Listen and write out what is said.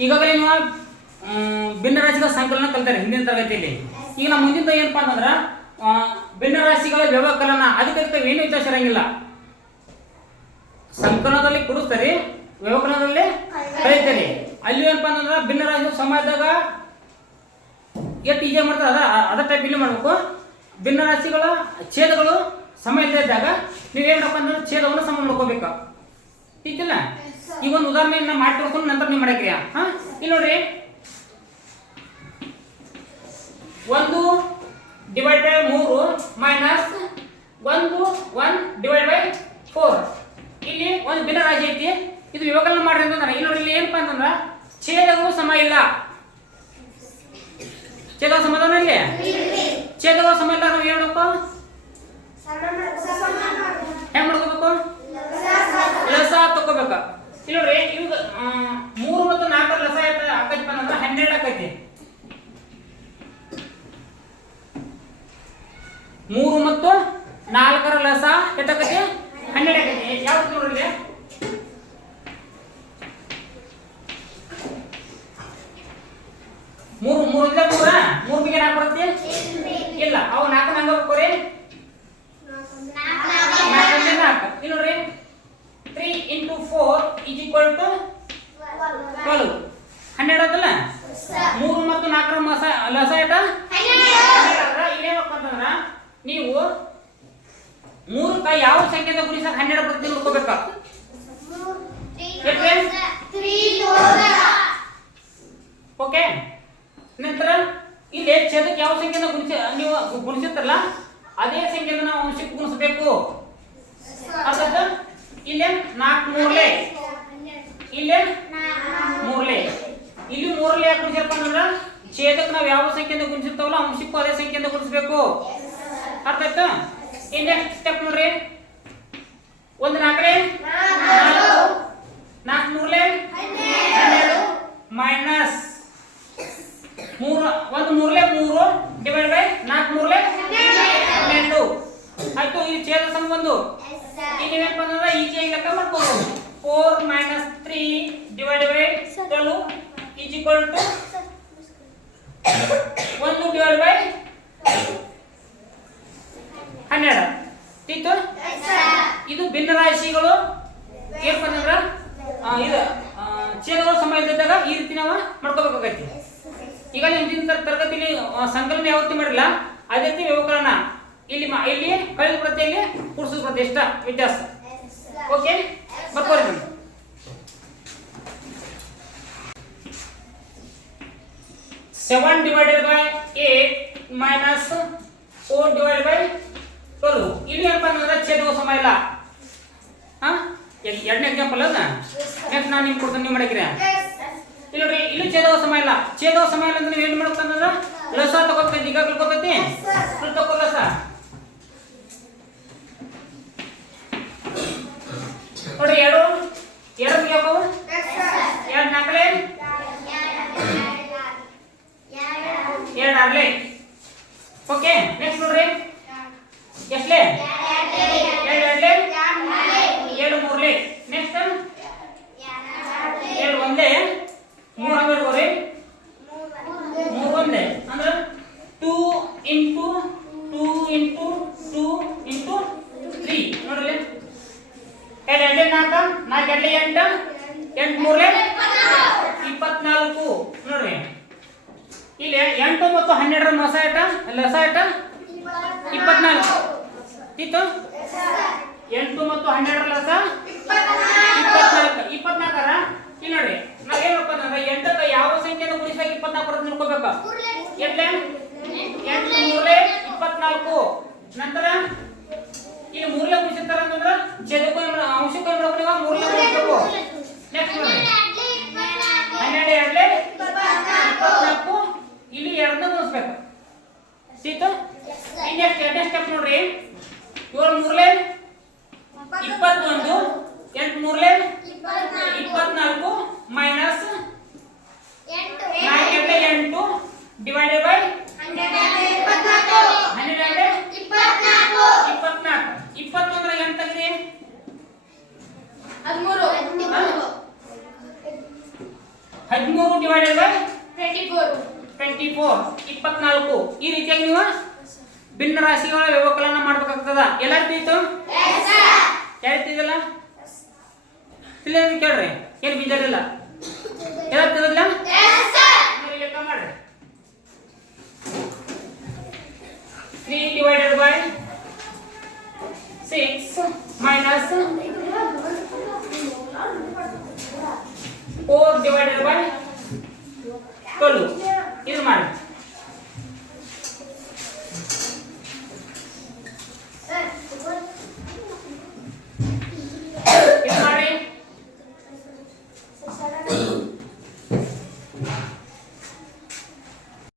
ಈಗಾಗಲೇ ನೀವು ಭಿನ್ನರಾಶಿಗಳ ಭಿನ್ನ ರಾಶಿಗಳ ಸಂಕಲನ ಕಲಿತಾರೆ ಹಿಂದಿನ ತರಗತಿಯಲ್ಲಿ. ಈಗ ನಮ್ಮ ಮುಂದಿನ ಏನಪ್ಪಾ ಅಂತಂದ್ರೆ ಆ, ಭಿನ್ನ ರಾಶಿಗಳ ವ್ಯವಕಲನ. ಅದಕ್ಕೆ ಏನು ವ್ಯತ್ಯಾಸ ಇರಂಗಿಲ್ಲ. ಸಂಕಲನದಲ್ಲಿ ಕೊಡಿಸ್ತಾರೆ ವ್ಯವಕಲನದಲ್ಲಿ ಕಲಿತಾರೆ. ಅಲ್ಲಿ ಏನಪ್ಪಾ ಅಂತಂದ್ರೆ ಭಿನ್ನ ರಾಶಿ ಸಮಾಜದಾಗ ಎಷ್ಟು ಈಜೆ ಮಾಡ್ತಾರೆ ಅದ ಅದ ಟೈಪ್ ಇಲ್ಲಿ ಮಾಡಬೇಕು. ಭಿನ್ನ ರಾಶಿಗಳ ಛೇದಗಳು ಸಮಯದ ಇದ್ದಾಗ ನೀವೇನಪ್ಪ ಅಂತಂದ್ರೆ ಛೇದವನ್ನು ಸಮ ಮಾಡ್ಕೋಬೇಕು. ಟೀಕಿಲ್ಲ ಈಗ ಒಂದು ಉದಾಹರಣೆಯನ್ನ ಮಾಡಿ ತೋರಿಸ್ಕೊಂಡು ನಂತರ ನೀವು ಮಾಡಕ್ರಿಯ ಹಾ? ಇಲ್ಲಿ ನೋಡ್ರಿ. ಒಂದು ಡಿವೈಡ್ ಬೈ ಮೂರು ಮೈನಸ್ ಒಂದು ಒನ್ ಡಿವೈಡ್ ಬೈ ಫೋರ್ ಇಲ್ಲಿ ಒಂದು ಭಿನ್ನ ರಾಶಿ ಐತಿ. ಇದು ವಿವಕಲನ ಮಾಡ್ರಿ ಅಂತಂದ್ರೆ ಇಲ್ಲಿ ನೋಡಿ ಇಲ್ಲಿ ಏನಪ್ಪ ಅಂತಂದ್ರ ಛೇದವು ಸಮ ಇಲ್ಲ. ಛೇದ ಸಮಾಧಾನ ಇಲ್ಲಿ. ಛೇದವ ಸಮ ಇಲ್ಲ ನಾವು ಏನು ಮಾಡಬೇಕು ಹೆಂಗ್ ಮಾಡ್ಕೋಬೇಕು ಲಸ ತಗೋಬೇಕ ಇಲ್ಲಿ ನೋಡ್ರಿ ಇವಾಗ ಮೂರು ಮತ್ತು ನಾಲ್ಕರ ಲಸ ಎಷ್ಟು ಆಕೈತಿ ಅಂದ್ರೆ ಹನ್ನೆರಡು ಆಕೈತಿ. ಮೂರು ಮತ್ತು ನಾಲ್ಕರ ಲಸ ಎಷ್ಟಾಕೈತಿ? ಹನ್ನೆರಡು ಆಕೈತಿ. ಯಾವ್ದು ನೋಡ್ರಿ ಇಲ್ಲಿ? ಮೂರು ಮೂರಿಂದ ಮೂರ? ಮೂರು ಬಿಗೆ ನಾಲ್ಕು ಬರುತ್ತೆ? ಇಲ್ಲ, ಅವು ನಾಲ್ಕು ನಂಗ ಬರ್ಕೋರಿ ನಾಲ್ಕರಿಂದ ನಾಲ್ಕು. ಇಲ್ಲಿ ನೋಡ್ರಿ four is equal to twelve ಹನ್ನೆರಡು ಅದಲ್ಲ ಮೂರು ಮತ್ತು ನಾಲ್ಕರ ಮಸ, ಲಸ ಏಟ ಇಲ್ಲೇನಪ್ಪ ಅಂತಂದ್ರ ನೀವು ಮೂರಕ್ಕ ಯಾವ ಸಂಖ್ಯೆಯಿಂದ ಸರ್ ಹನ್ನೆರಡು ಪ್ರತಿ ನೋಡ್ಕೋಬೇಕ. ಓಕೆ. ನಂತರ ಇಲ್ಲಿ ಛೇದಕ್ಕೆ ಯಾವ ಸಂಖ್ಯೆನ ಗುಣಿಸ ನೀವು ಗುಣಿಸಿರ್ತಾರಲ್ಲ, ಅದೇ ಸಂಖ್ಯೆಯಿಂದ ನಾವು ಅಂಶಕ್ಕೆ ಗುಣಿಸಬೇಕು. ಅರ್ಥಾತ್ ಇಲ್ಲೇ, ನಾಲ್ಕು ಮೂರ್ಲೆ. ಇಲ್ಲೇ, ಮೂರ್ಲೆ. ಇಲ್ಲಿ ಮೂರ್ಲೆ ಯಾಕೆ ಗುಣಿಸಪ್ಪ ಅಂದ್ರೆ ಛೇದಕ್ಕೆ ನಾವು ಯಾವ ಸಂಖ್ಯೆಯಿಂದ ಗುಣಿಸಿರ್ತಾವಲ್ಲ ಅಂಶಕ್ಕೂ ಅದೇ ಸಂಖ್ಯೆಯಿಂದ ಗುಣಿಸ್ಬೇಕು. ಅರ್ಥ ಆಯ್ತು? ಇನ್ ನೆಕ್ಸ್ಟ್ ಸ್ಟೆಪ್ ನೋಡ್ರಿ. ಒಂದು ನಾಲ್ಕಲೆ. ನಾಲ್ಕು ಮೂರ್ಲೆ. ಮೈನಸ್ ಮೂರು. ಒಂದು ಮೂರ್ಲೆ, ಮೂರು ಡಿವೈಡ್ ಬೈ ನಾಲ್ಕು ಮೂರ್ಲೆ. ಹನ್ನೆರಡು. ಆಯ್ತು, ಇಲ್ಲಿ ಛೇದ ಸಮ ಏನಪ್ಪ ಅಂದ್ರೆ ಈಜಿಯಾಗಿ ಲೆಕ್ಕ ಮಾಡ್ಕೋಬಹುದು four minus three divide by twelve is equal to ಒಂದು ಡಿವೈಡ್ ಬೈ ಹನ್ನೆರಡು. ತಿತ್ತು? ಇದು ಭಿನ್ನ ರಾಶಿಗಳು? ಏನಪ್ಪ ಅಂತಂದ್ರ ಆ, ಇದು ಛೇದಗಳು ಸಮಯ ಇದ್ದಾಗ ಈ ರೀತಿ ನಾವು ಮಾಡ್ಕೋಬೇಕಾಗೈತಿ. ಈಗ ನಿಮ್ದಿನ ತರಗತಿಲಿ ಸಂಕಲನ ಯಾವತ್ತಿ ಮಾಡಿಲ್ಲ ಅದೇ ರೀತಿ ವ್ಯವಕಲನ. ಇಲ್ಲಿ ಮಾ- ಇಲ್ಲಿ ಕಳೆದ ಪ್ರತಿಯಲ್ಲಿ ಪುರುಷ ಪ್ರತಿ ಎಷ್ಟ? ವ್ಯತ್ಯಾಸ. ಓಕೆ ಬರ್ಕೋರಿ ನಮ್ಗೆ seven divided by eight minus four divide by twelve ಇಲ್ಲಿ ಏನಪ್ಪ ಅಂದ್ರೆ ಛೇದವು ಸಮ ಇಲ್ಲ ಹಾ? ಎರಡನೇ ಎಕ್ಸಾಂಪಲ್ ಅದ? ನೆಕ್ಸ್ಟ್ ನಾನು ನಿಮ್ಗೆ ಕೊಡ್ತೀನಿ ನೀವು ಮಾಡಿಕ್ರಿ ಇಲ್ಲಿ ನೋಡ್ರಿ ಇಲ್ಲಿ ಛೇದವ ಸಮಯ ಇಲ್ಲ ಛೇದವ ಸಮಯ ಇಲ್ಲ ಅಂದ್ರೆ ನೀವು ಏನು ಮಾಡ್ಬೇಕಂತಂದ್ರ? ಲಸ ತಗೋತೈತಿ ಈಗ ತಿಳ್ಕೊತೈತಿ ಇಲ್ಲಿ ತಗೋ ಲಸ ನೋಡ್ರಿ ಎರಡು. ಎರಡು ಯಾಕವು ಎರಡು ನಾಲ್ಕಲೆ? ಎರಡು ಆರ್ಲೆ? ಓಕೆ ನೆಕ್ಸ್ಟ್ ನೋಡ್ರಿ. ಎಷ್ಟ್ಲೆ? ಎರಡು ಎರಡ್ಲೆ? ಎರಡು ಮೂರ್ಲೆ. ನೆಕ್ಸ್ಟ್ ಎರಡು ಒಂದೇ ಮೂರು ಹಂಗೆ ಇಟ್ಕೋರಿ ಮೂರು ಒಂದೇ ಅಂದ್ರೆ two into two into two into three ನೋಡ್ರಿ ಎರಡು ಎರಡೇ ನಾಲ್ಕು ನಾಲ್ಕು ಎರಡೇ ಎಂಟು ಎಂಟು ಮೂರಲೆ ಇಪ್ಪತ್ನಾಲ್ಕು ನೋಡ್ರಿ ಇಲ್ಲಿ ಎಂಟು ಮತ್ತು ಹನ್ನೆರಡರ ಲಸ ಏಟ ಲಸ ಏಟ ಇಪ್ಪತ್ನಾಲ್ಕು. ಇತ್ತು? ಎಂಟು ಮತ್ತು ಹನ್ನೆರಡರ ಲಸ ಇಪ್ಪತ್ನಾಲ್ಕು. ಇಪ್ಪತ್ನಾಲ್ಕರ? ಇಲ್ಲಿ ನೋಡಿ. ನಾವು ಏನ್ ಮಾಡ್ಬೇಕು ಅಂದ್ರೆ ಎಂಟಕ್ಕ ಯಾವ ಸಂಖ್ಯೆಯನ್ನು ಗುಣಿಸಾಕ ಇಪ್ಪತ್ನಾಲ್ಕು ಬರುತ್ತೆ ನೋಡ್ಕೋಬೇಕು ಎಂಟ್ಲೆ? ಎಂಟು, ಮೂರ್ಲೆ ಇಪ್ಪತ್ನಾಲ್ಕು. ನಂತರ? ಇಲ್ಲಿ ಮೂರ್ಲೆ ಗುಣಿಸಿರ್ತಾರ ಅಂತಂದ್ರೆ ಛೇದಕ್ಕೂ ಅಂಶಕ್ಕೂ ನೋಡ್ಕೊಂಡು ಮೂರ್ಲೆ ಗುಣಿಸ್ಬೇಕು. ನೆಕ್ಸ್ಟ್ ನೋಡಿ. ಹನ್ನೆರಡು, ಎರಡ್ಲೆ ಇಪ್ಪತ್ನಾಲ್ಕು ಇಲ್ಲಿ ಎರಡನ್ನ ಗುಣಿಸ್ಬೇಕು ಸೀತು ನೆಕ್ಸ್ಟ್ ಎರಡನೇ ಸ್ಟೆಪ್ ನೋಡ್ರಿ. ಏಳು ಮೂರ್ಲೆ? ಇಪ್ಪತ್ತೊಂದು. ಎಂಟು ಮೂರ್ಲೆ? ಇಪ್ಪತ್ನಾಲ್ಕು. ಮೈನಸ್ ನಾಲ್ಕು ಎಂಟು ಡಿವೈಡೆಡ್ ಬೈ ಹನ್ನೆರಡು. ಇಪ್ಪತ್ನಾಲ್ಕು. ಇಪ್ಪತ್ತೊಂದರ ಎಂಟು ತೆಗ್ರಿ ಹದಿಮೂರು. Divided by twenty four. Twenty four. ಇಪ್ಪತ್ನಾಲ್ಕು. ಈ ರೀತಿಯಾಗಿ ನೀವು ಭಿನ್ನ ರಾಶಿಗಳ ವ್ಯವಕಲನ ಮಾಡ್ಬೇಕಾಗ್ತದ? ಎಲ್ಲರೂ ತಿಳಿತು ಯಾರು ತಿಳಿದಿಲ್ಲ ತಿಳಿಯೋದು ಕೇಳ್ರಿ. ಏನು ಬಿದ್ದಾರಿಲ್ಲ ಎಲ್ಲ ತಿಳಿದಿಲ್ಲ? ಲೆಕ್ಕ ಮಾಡ್ರಿ. Three divided by six minus four divided by twelve